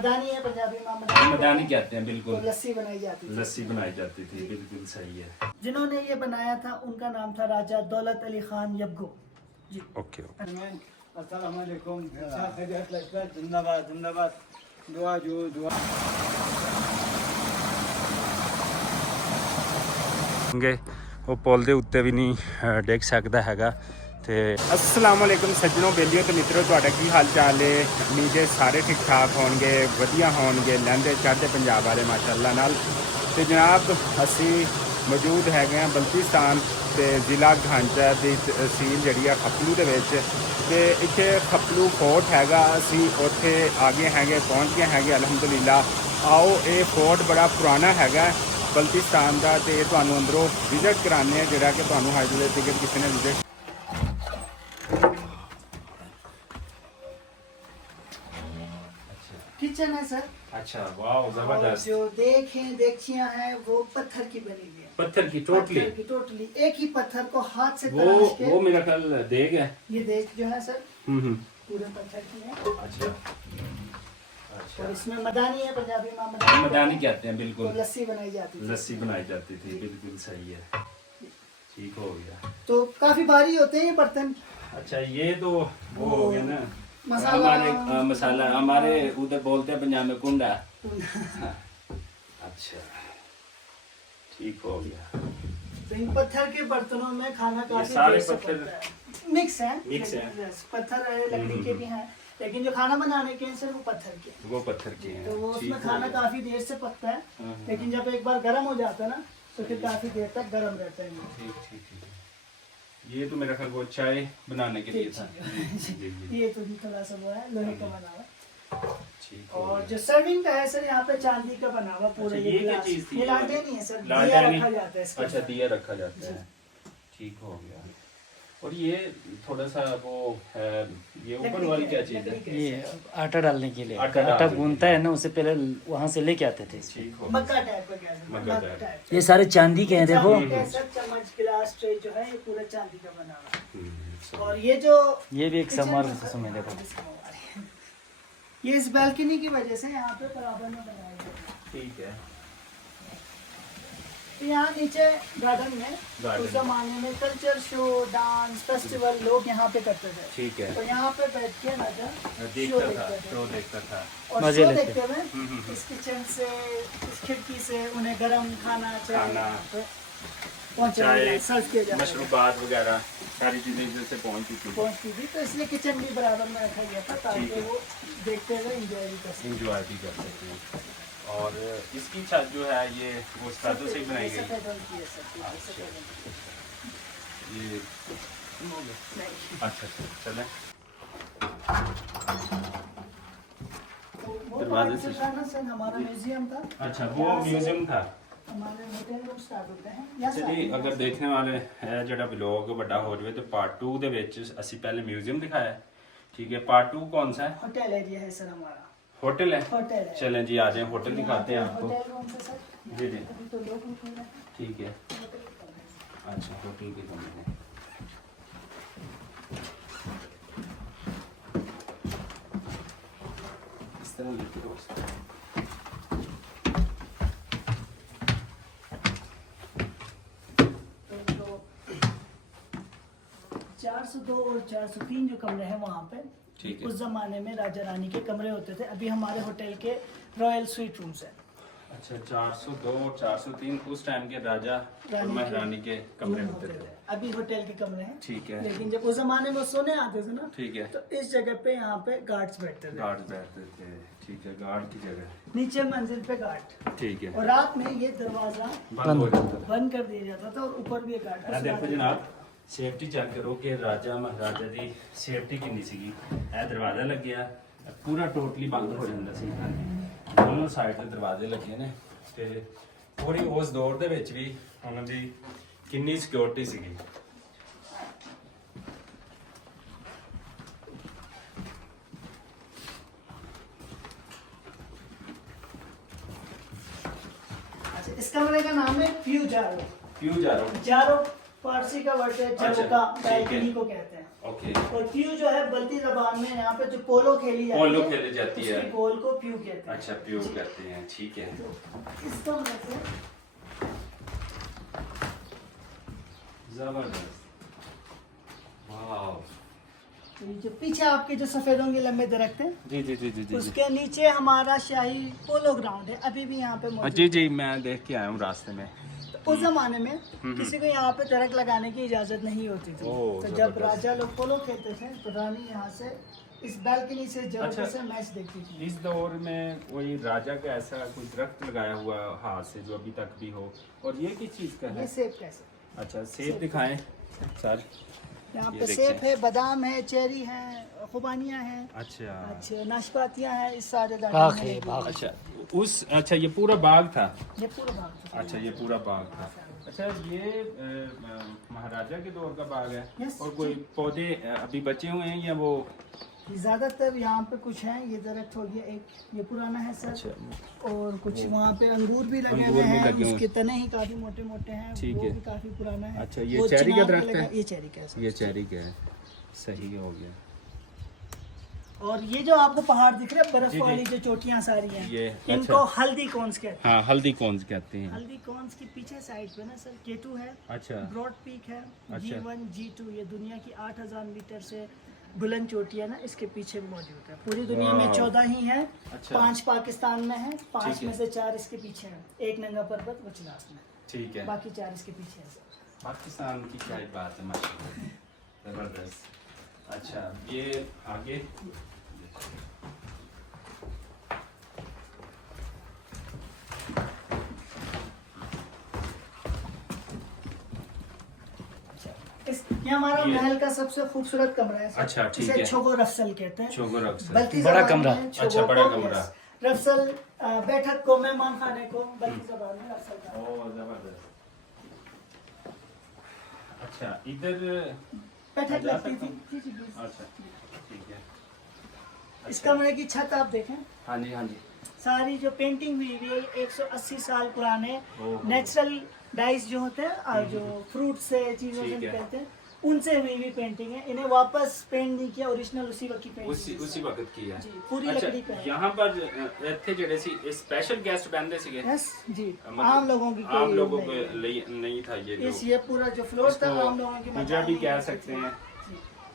मदानी है, पंजाबी में मदानी कहते हैं, बिल्कुल। तो लस्सी बनाई जाती थी। लस्सी बनाई जाती थी, बिल्कुल सही है। जिन्होंने ये बनाया था उनका नाम था राजा दौलत अली खान यबगो जी। ओके। अस्सलाम वालेकुम। अच्छा खैरियत लगता है। जिंदाबाद जिंदाबाद। दुआ जो दुआ होंगे वो पुल ਦੇ ਉੱਤੇ ਵੀ ਨਹੀਂ ਡਿੱਗ ਸਕਦਾ ਹੈਗਾ। ਤੇ अस्सलाम वालेकुम सज्जनों, बेलियो तो मित्रों, ਤੁਹਾਡਾ ਕੀ ਹਾਲ ਚਾਲ ਹੈ? ਉਮੀਦ ਹੈ ਸਾਰੇ ਠੀਕ ਠਾਕ ਹੋਣਗੇ, ਵਧੀਆ ਹੋਣਗੇ, ਲਹਿੰਦੇ ਚੜ੍ਹਦੇ ਪੰਜਾਬ ਵਾਲੇ ਮਾਸ਼ਾਅੱਲਾ ਨਾਲ। ਤੇ ਜਨਾਬ ਅਸੀਂ ਮੌਜੂਦ ਹੈਗੇ ਹਾਂ ਬਲੂਚਿਸਤਾਨ ਤੇ ਜ਼ਿਲ੍ਹਾ ਗਾਂਚਾ ਦੀ ਤਹਿਸੀਲ ਜਿਹੜੀ ਆ ਖਪਲੂ ਦੇ ਵਿੱਚ। ਤੇ ਇੱਥੇ ਖਪਲੂ ਫੋਰਟ ਹੈਗਾ, ਅਸੀਂ ਉੱਥੇ ਆ ਗਏ ਹੈਗੇ, ਪਹੁੰਚ ਗਏ ਹੈਗੇ ਅਲਹਮਦੁਲਿਲਾ। ਆਓ ਇਹ ਫੋਰਟ ਬੜਾ ਪੁਰਾਣਾ ਹੈਗਾ ਬਲੂਚਿਸਤਾਨ ਦਾ, ਤੇ ਤੁਹਾਨੂੰ ਅੰਦਰੋਂ ਵਿਜ਼ਿਟ ਕਰਾਉਂਦੇ ਆ, ਜਿਹੜਾ ਕਿ ਤੁਹਾਨੂੰ ਹਾਈਵੇ ਦੇ ਟਿਕਟ ਕਿਸੇ ਨੇ ਵਿਜ਼ਿਟ किचन है सर। अच्छा, वाह, और जबरदस्त। जो देखचियां हैं वो पत्थर की बनी हुई है। पत्थर की टोटली टोटली एक ही पत्थर को हाथ से वो तराश के। वो मेरा ख्याल देग है। ये देख जो है सर हम्म। पूरे पत्थर की है। अच्छा और अच्छा। इसमें मदानी है, पंजाबी में मदानी कहते हैं, बिल्कुल। तो लस्सी बनाई जाती थी। लस्सी बनाई जाती थी, बिल्कुल सही है। ठीक हो गया। तो काफी भारी होते हैं ये बर्तन। अच्छा, ये तो वो हो गया ना मसाला हमारे मसाला हमारे उधर बोलते हैं पंजाब में कुंडा। अच्छा, ठीक हो गया। तो इन पत्थर के बर्तनों में खाना काफी सारे देर से पत्थर पकता है। मिक्स है। मिक्स है। Yes, पत्थर है, लकड़ी के भी हैं, लेकिन जो खाना बनाने के हैं सिर्फ वो पत्थर के हैं। वो पत्थर के हैं। तो वो ठीक उसमें हो खाना गया। काफी देर से पकता है, हाँ। लेकिन जब एक बार गर्म हो जाता है ना तो फिर काफी देर तक गर्म रहता है ये। ठीक ठीक ठीक। ये तो मेरा ख्याल वो चाय बनाने के लिए था। जी, जी। ये तो थोड़ा सा वो है लोहे का बना हुआ। ठीक हो और गया। जो सर्विंग का है सर यहाँ पे चांदी का बना हुआ पूरा। अच्छा, ये क्या गिलास। चीज़ थी? ये लालटेन नहीं है सर, दिया लालटेन रखा जाता है इसके अच्छा, ऊपर। दिया रखा जाता है। ठीक हो गया। और ये थोड़ा सा वो है, ये ऊपर वाली क्या चीज़ है? ये आटा डालने के लिए। आटा डालने आटा के गूंथता है ना, उससे पहले वहाँ से लेके आते थे इसको। ठीक हो गया। मक्का टाइप का क्या है? मक्का मग टाइप। ये सारे चांदी के हैं, देखो। चांदी का सर चम्मच गिलास ट्रे जो है ये पूरा चांदी का बना हुआ है। सही। और ये जो ये भी एक किचन समार है सर, समय देखो। ये इस बालकनी की वजह से यहाँ पे बराबर में बनाया गया है। ठीक है। तो यहाँ नीचे गार्डन में गार्डन। उस जमाने में कल्चर शो, डांस, फेस्टिवल लोग यहाँ पे करते थे। ठीक है। तो यहाँ पे बैठ के राजा शो देखता था, देखते थे। शो देखता था। और मजे शो लेते। देखते हुए इस किचन से, इस खिड़की से उन्हें गरम खाना खाना, पहुँचाया सर्व किया जाता था। मशरूबात वगैरह सारी चीज़ें इधर से पहुँचती थी। पहुँचती थी, तो इसलिए किचन भी बराबर में रखा गया था ठीक ताकि है। वो देखते हुए इंजॉय भी कर सकें। इंजॉय भी कर सकते हैं। और इसकी छत जो है ये वो सफेदों से ही बनाई गई। सफेद रंग की है सर, बिल्कुल सफेद रंग की। ये नहीं। अच्छा अच्छा, चलें। तो वो दरवाजे part से- जो था ना सर हमारा म्यूजियम था। अच्छा, वो यहाँ से म्यूजियम था। हमारे होटल रूम स्टार्ट होते हैं या चलिए, start अगर देखने वाले है ਜਿਹੜਾ ਵਲੌਗ ਵੱਡਾ ਹੋ ਜਾਵੇ तो पार्ट 2 ਦੇ ਵਿੱਚ ਅਸੀਂ ਪਹਿਲੇ म्यूजियम दिखाया है। ठीक है, पार्ट 2 कौन सा है? होटल एरिया है सर हमारा। होटल है। होटल है। चलें जी, आ जाएं, होटल दिखाते हैं आपको। होटल रूम से सर जी जी, अभी तो लोग रुक रहे हैं। ठीक है। होटल का है। अच्छा, होटल के कमरे में इस तरह लेके दोस्त। तो 402 और 403 जो कमरे हैं वहाँ पे ठीक है। उस जमाने में राजा रानी के कमरे होते थे। अभी हमारे होटल के रॉयल स्वीट रूम्स हैं। अच्छा, 402 और 403 उस टाइम के राजा और रानी महारानी के कमरे रूम होते थे। अभी होटल के कमरे हैं। ठीक है। लेकिन जब उस जमाने में वो सोने आते थे ना, ठीक है। तो इस जगह पे यहाँ पे गार्ड्स बैठते थे। गार्ड बैठते थे। ठीक है, गार्ड की जगह। नीचे मंजिल पे गार्ड। ठीक है। और रात में ये दरवाजा बंद हो जाता था। बंद कर दिया जाता था और ऊपर भी एक गार्ड। ਇਹ ਦੇਖੋ ਜਨਾਬ, ਸੇਫਟੀ ਚੈੱਕ ਕਰੋ ਕਿ ਰਾਜਾ ਮਹਾਰਾਜਾ ਦੀ ਸੇਫਟੀ ਕਿੰਨੀ ਸੀਗੀ। ਇਹ ਦਰਵਾਜ਼ਾ ਲੱਗਿਆ, ਇਹ ਪੂਰਾ ਟੋਟਲੀ ਬੰਦ ਹੋ ਜਾਂਦਾ ਸੀ। ਦੋਨੋਂ ਸਾਈਡ ਤੇ ਦਰਵਾਜ਼ੇ ਲੱਗੇ ਨੇ ਤੇ ਪੂਰੀ ਉਸ ਦੌਰ ਦੇ ਵਿੱਚ ਵੀ ਉਹਨਾਂ ਦੀ ਕਿੰਨੀ ਸਿਕਿਉਰਿਟੀ ਸੀਗੀ। अच्छा, इस कमरे का नाम है प्यू जारो। क्यों जा रहा हूँ? जारो फारसी का वर्ड है, अच्छा, जरो का ठीक है। बैल्कनी को कहते हैं। ओके, और प्यू जो है बल्ती जबान में यहाँ पे जो पोलो खेली जाती पोलो है, खेली जाती है। उसके गोल को प्यू कहते हैं। अच्छा, प्यू करते हैं, ठीक है। इसको हम कहते हैं जबरदस्त, वाह। तो ये जो पीछे आपके जो सफेदों के लंबे दरख्त हैं, जी जी जी जी जी उसके नीचे हमारा शाही पोलो ग्राउंड है, अभी भी यहाँ पे मौजूद जी जी, मैं देख के आया हूँ रास्ते में। है। उस जमाने में किसी को यहाँ पे दरख्त लगाने की इजाजत नहीं होती थी। ओह, तो जब जबरदस्त। राजा लोग पोलो खेलते थे तो रानी यहाँ से इस बैल्कनी से अच्छा। जरूर से मैच देखती थी। इस दौर में वही राजा का ऐसा कोई दरख्त लगाया हुआ हाथ से जो अभी तक भी हो, और ये किस चीज़ का ये है? सेब कैसे, अच्छा, सेब दिखाएं सर। यहाँ ये पे देखिए। सेब है, बादाम है, चेरी है, खुबानियाँ हैं, अच्छा अच्छा नाशपातियाँ हैं, इस सारे बाग गार्डन है, में बाग। अच्छा, अच्छा ये पूरा बाग था। ये पूरा बाग था। अच्छा, ये पूरा बाग था। अच्छा, ये महाराजा के दौर का बाग है। Yes, और कोई पौधे अभी बचे हुए हैं या वो? ज्यादातर यहाँ पे कुछ है, ये दरख्त हो गया एक, ये पुराना है सर। अच्छा, और कुछ वहाँ पे अंगूर भी लगे अंगूर हुए भी हैं, लगे हुए। उसके तने ही काफी मोटे मोटे हैं, ठीक वो है। भी काफी पुराना है। अच्छा, ये वो चेरी का चिनार पे दरख्त लगा- है? ये चेरी का है सर। ये चेरी का है, सही हो गया। और ये जो आपको पहाड़ दिख रहे हैं, बर्फ जी, जी। वाली जो चोटियाँ सारी हैं, ये, इनको अच्छा। हल्दी कॉन्स कहते हैं। हाँ, हल्दी कौन कहते हैं? हल्दी कॉन्स की पीछे साइड पे ना सर K2 है, अच्छा, ब्रॉड पीक है, अच्छा। G1 G2, ये दुनिया की 8000 मीटर से बुलंद चोटियाँ ना इसके पीछे भी मौजूद है। पूरी दुनिया में वाह। 14 ही है, अच्छा। 5 पाकिस्तान में है, 5 ठीक है। में से 4 इसके पीछे हैं, एक नंगा पर्वत वो चिनास में, ठीक है। बाकी 4 इसके पीछे है सर। पाकिस्तान की क्या ही बात है, माशाल्लाह, जबरदस्त। अच्छा, ये आगे ये हमारा ये- महल का सबसे खूबसूरत कमरा है सर। अच्छा, ठीक इसे है। छोगो रफसल कहते हैं। चोगर अक्सर। बल्कि बड़ा जबान कमरा। में अच्छा, छोगो बड़ा को, कमरा। यस, रफसल बैठक को, मेहमान खाने को बल्कि जबान में रफसल का। ओह, जबरदस्त। अच्छा, इधर बैठक जा लगती सकता थी। हूँ? जी, जी, जी। अच्छा, ठीक है। इस अच्छा। कमरे की छत आप देखें, हाँ जी, हाँ जी। सारी जो पेंटिंग हुई हुई है 180 साल पुराने ओहो। नेचुरल डाइस जो होते हैं और जो फ्रूट से चीज़ों से ठीक है। निकलते हैं, उनसे हुई हुई पेंटिंग है। इन्हें वापस पेंट नहीं किया, ओरिजिनल उसी वक्त की पेंटिंग उसी वक्त की है। जी, पूरी अच्छा, लकड़ी पे है। यहाँ पर ਇੱਥੇ ਜਿਹੜੇ ਸੀ स्पेशल गेस्ट बंदे सीगे? यस जी, मतलब आम लोगों की आम कोई लोगों नहीं के लिए नहीं था ये इस जो ये पूरा जो फ्लोर था इसको आम लोगों की हुजरा भी कह सकते हैं।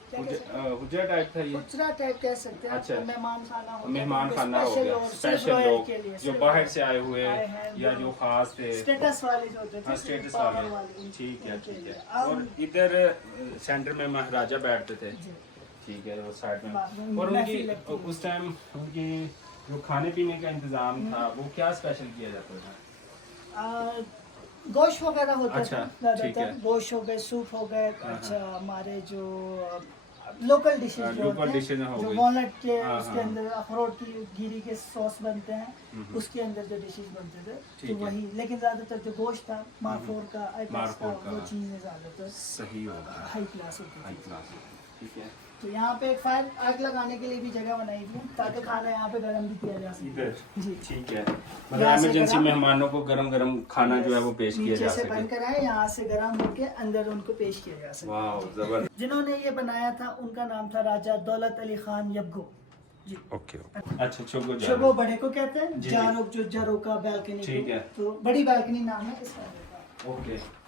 क्या कह सकते हैं? हुजरा टाइप था ये। हुजरा टाइप कह सकते हैं। अच्छा। तो मेहमान खाना हो गया, मेहमान तो खाना हो स्पेशल गया, और सिर्फ स्पेशल रॉयल लोग के लिए, जो सिर्फ बाहर से आए हुए आए हैं, या जो खास थे। स्टेटस वाले जो होते थे, हाँ, स्टेटस पावर वाले, ठीक है, उनके ठीक लिए। है। और इधर सेंटर में महाराजा बैठते थे, जी। ठीक है, वो साइड में। बाथरूम और में उनकी महफिल लगती है। उस टाइम उनकी जो खाने पीने का इंतजाम था, वो क्या स्पेशल किया जाता था? गोश्त वगैरह होता अच्छा, था ठीक ज्यादातर, है। गोश्त हो गए, सूप हो गए। हाँ, अच्छा, हमारे जो लोकल डिशेज जो local होते dishes हैं, हो जो गई। वॉलनट के हाँ, उसके हाँ। अंदर अखरोट की घिरी के सॉस बनते हैं, उसके अंदर जो डिशेज बनते थे ठीक तो है। वही। लेकिन ज्यादातर जो गोश्त था मारफोर का, आइपेक्स का, मारफोर का। वो चीजें ज्यादातर सही हो गया, हाई क्लास होती हाई थी। क्लास, ठीक है। तो यहाँ पे एक फायर आग लगाने के लिए भी जगह बनाई थी ताकि खाना यहाँ पे गर्म भी किया जा सके। इधर, जी, ठीक है। मतलब यहाँ से इमरजेंसी गरम- मेहमानों को गरम गरम खाना जो है वो पेश किया नीचे जा से सके। बनकर आए, यहाँ से गर्म होके अंदर उनको पेश किया जा सके। वाह, जबरदस्त। जिन्होंने ये बनाया था उनका नाम था राजा दौलत अली खान यबगो जी। ओके, अच्छा, चोगो शोगो बड़े को कहते हैं, जी, जी। जारोक जो जरो का बैल्कनी ठीक को, है। तो बड़ी बैल्कनी नाम है इस कमरे का। ओके।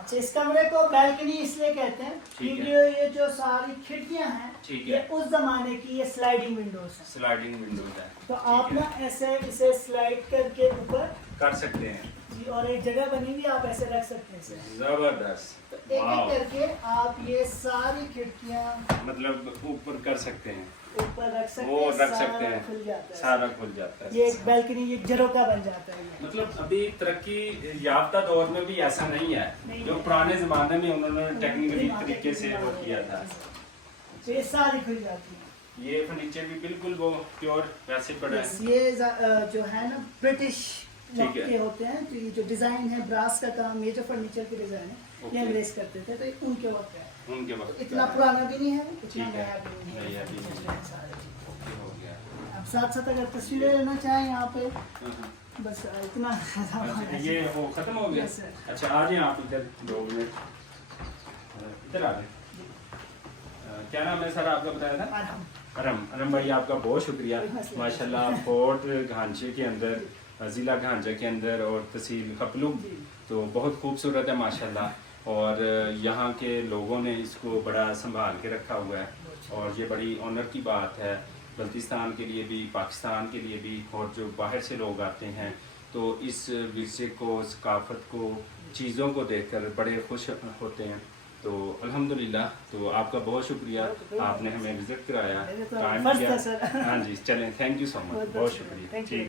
अच्छा, इस कमरे को बैल्कनी इसलिए कहते हैं ठीक है। क्योंकि ये जो सारी खिड़कियां हैं ठीक ये है। उस जमाने की ये स्लाइडिंग विंडोज हैं। स्लाइडिंग विंडोज है, तो ठीक आप है। ना ऐसे इसे स्लाइड करके ऊपर कर सकते हैं, जी, और एक जगह बनी हुई आप ऐसे रख सकते हैं इसे। जबरदस्त। एक एक वाह, करके आप ये सारी खिड़कियां मतलब ऊपर कर सकते हैं, ऊपर रख सकते वो हैं, रख सारा सकते खुल हैं, जाता है। सारा खुल जाता है। ये एक बैल्कनी, ये झरोका बन जाता है ये। मतलब अभी तरक्की याफ्ता दौर में भी ऐसा नहीं है, नहीं जो है। पुराने जमाने में उन्होंने टेक्निकली तरीके से वो किया था। तो ये सारी खुल जाती है। ये फर्नीचर भी बिल्कुल वो प्योर वैसे पड़ा यस, है, ये जो है ना ब्रिटिश ठीक वक्त है। के होते हैं। तो ये जो डिजाइन है, ब्रास का काम, ये जो फर्नीचर की डिजाइन है, ओके। ये अंग्रेज करते थे, तो ये उनके वक्त है। उनके वक्त इतना का है। पुराना भी नहीं है, इतना ठीक है। नया भी नहीं नया भी नहीं है, है। सारे चीज़। ओके, हो गया। अब साथ साथ अगर तस्वीरें लेना चाहें यहाँ पे बस इतना अच्छा, ये वो खत्म हो गया। Yes, sir. अच्छा आ जाए आप इधर 2 मिनट इधर आ जाए। क्या नाम है सर आपका बताया था? आराम। अरम भाई आपका बहुत शुक्रिया माशाल्लाह। फोर्ट घांचे के अंदर ज़िला घांचा के अंदर और तहसील खपलू तो बहुत खूबसूरत है माशाल्लाह। और यहाँ के लोगों ने इसको बड़ा संभाल के रखा हुआ है और ये बड़ी ऑनर की बात है बल्तिस्तान के लिए भी, पाकिस्तान के लिए भी, और जो बाहर से लोग आते हैं तो इस विरसे को, सकाफत को, चीज़ों को देखकर बड़े खुश होते हैं। तो अल्हम्दुलिल्लाह, तो आपका बहुत शुक्रिया, आपने हमें विज़िट कराया, मेरे तो टाइम फर्स्ट किया। था, सर। हाँ जी, चलें, थैंक यू सो मच, बहुत शुक्रिया। Thank you. ठीक।